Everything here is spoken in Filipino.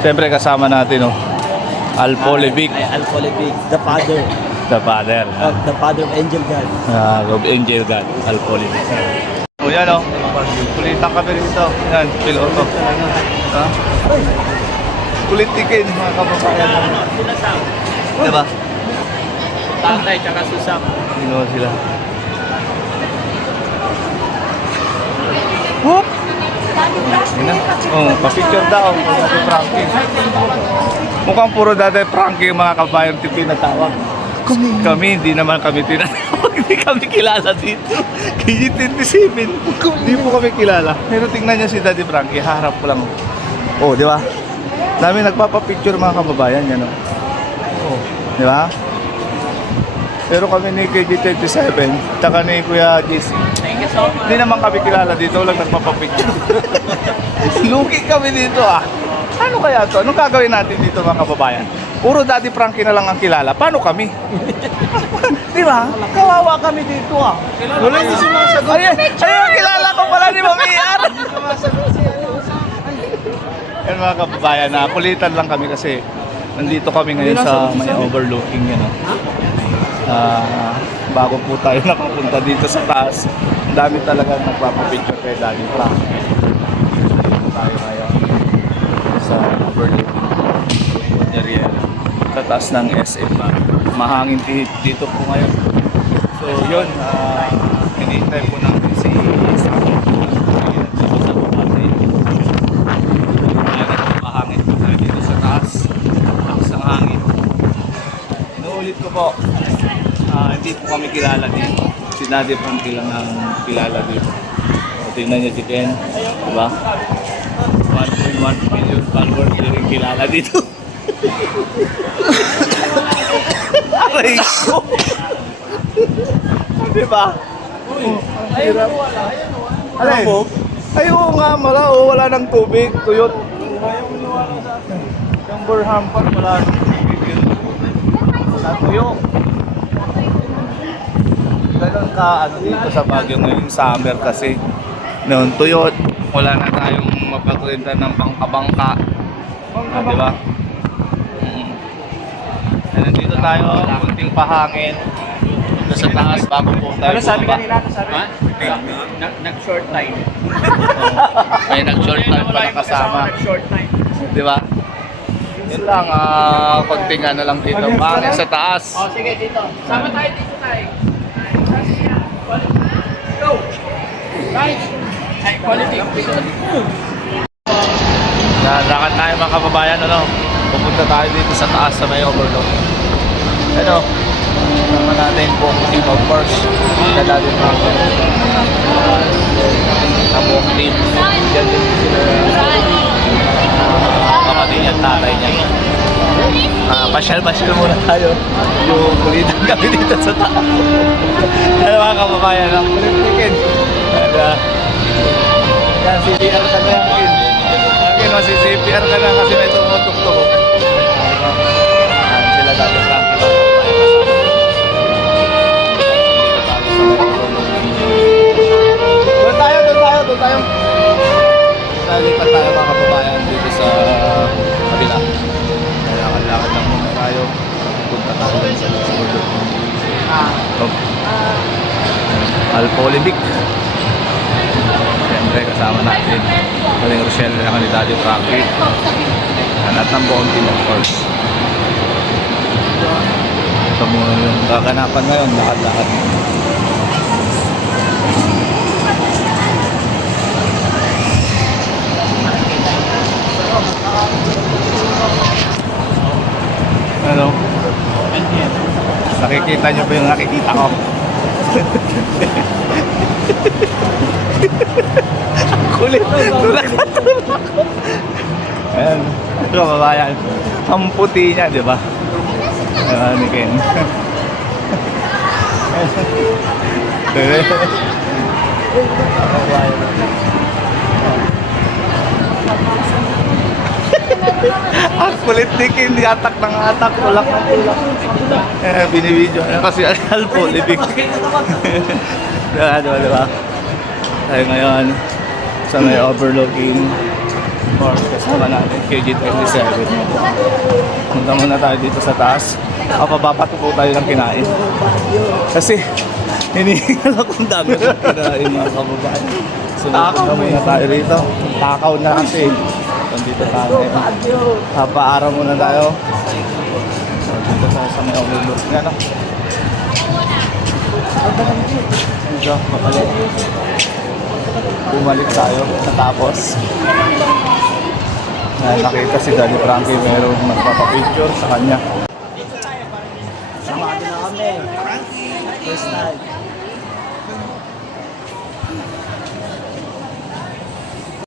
Siyempre kasama natin, oh. Alpolivic. Alpolivic, the father. The father. The father of Angel God. Of Angel God. Alpolivic. O yan, oh. Kulitan kami rito. Yan, piloto. Ha? Kulitikin, mga kababayan. Diba? Tatay, tsaka susam. Ginawa sila. Whoop! Oh, pa-picture daw. Dati Frankie. Mukhang puro dati Frankie yung mga kabayan tinatawag. Kami, hindi naman kami tinatawag. Hindi kami kilala dito. K27. Hindi po kami kilala. Pero tingnan niya si Daddy Frankie. Harap ko lang. Oh, di ba? Dami nagpapapicture mga kababayan. Yan, oh. Di ba? Pero kami ni KG27, tsaka ni Kuya JC. Thank you so much. Hindi naman kami kilala dito, walang nagpapapicture. Lugi kami dito ah. Ano kaya to? Anong gagawin natin dito mga kababayan? Puro Daddy Frankie na lang ang kilala. Paano kami? Di ba? Kawawa kami dito ah. Wala hindi sumasagot. Ayun, kilala ko pala ni Mami Ar. Yan mga kababayan, kulitan lang kami kasi nandito kami ngayon sa may overlooking yan. Bago po tayo nakapunta dito sa taas, ang dami talagang nagpapapicture kay Daddy Frank. Dito tayo ngayon sa overlooking area sa taas ng SM. Mahangin dito po ngayon. So yun, hinihintay po natin si Sam dito sa baba. Mahangin po tayo dito sa taas. Taas ng hangin. Inuulit ko po. Hindi po kami kilala dito. Si Daddy Frankie lang ang kilala dito. O, tingnan niyo si Ken. Diba? 1.1 million followers din kilala dito. Aray ko! Diba? Ayun po wala. Ayun po. Ayun nga mala. Wala ng tubig. Tuyot. Yung Burham Park wala ng tubig. Natuyo. Ganon ka dito sa Baguio ngayong summer kasi noon tuyot, wala na tayong mapagkwenta ng bangka-bangka. Di ba? Nandito tayo, kunting pahangin. Dito sa taas, bago po tayo bumaba. Nag-short time. May nag-short time pala kasama. Nag-short time. Di ba? Yun lang, kunting ano lang dito. Pahangin sa taas. O sige, dito. Sama tayo dito tayo. Go! Right! Quality. Lakad tayo mga kababayan, ano? Pupunta tayo dito sa taas sa may overlook. Ano? Naman natin buong team of course. Sa Daddy Frankie. Ang buong team. Yan din sila. Kapatid niya, tatay niya. Pasyal-pasyal muna tayo. Yung kulitan kami dito sa taas. Ano mga kababayan, ang kulit-tikin. Yan, CPR ka na yan. Mas-CPR ka na kasi may tumutok-tok. Sila Daddy Frankie. Doon tayo. Nalipat tayo mga kababayan dito sa kabila. Lakad-lakad lang muna tayo. Punta tayo sa overlook. Alpolivic. Siyempre kasama natin Maling Rochelle na ni Daddy Frankie. At ng buong team of course. Ito muna yung gaganapan ngayon. Lakad-lakad. Ano? Nakikita nyo ba yung nakikita ko? Ang kulit. Tulak na tulak ko. Ayan. Ito kababayan. Ang puti niya, di ba? Ayan ni Ken. Ang kulit ni Ken. Atak ng atak. Tulak ng tulak. Binibidyo. Kasi Alpolivic. Diba? Tayo ngayon sa may overlooking Or kasama natin, KG27. Punta muna tayo dito sa taas. Papabato po tayo ng kinain. Kasi, hinihingal akong dami ng kinain mga kababayan. So, punta muna tayo rito. Takaw na kasi. Nandito tayo. Papaaraw muna tayo. So, dito tayo sa may omnibus nga, no? Dito, bumalik tayo. Natapos. Nakita si Daddy Frankie merong magpapapicture sa kanya. Samahan na kami. First time.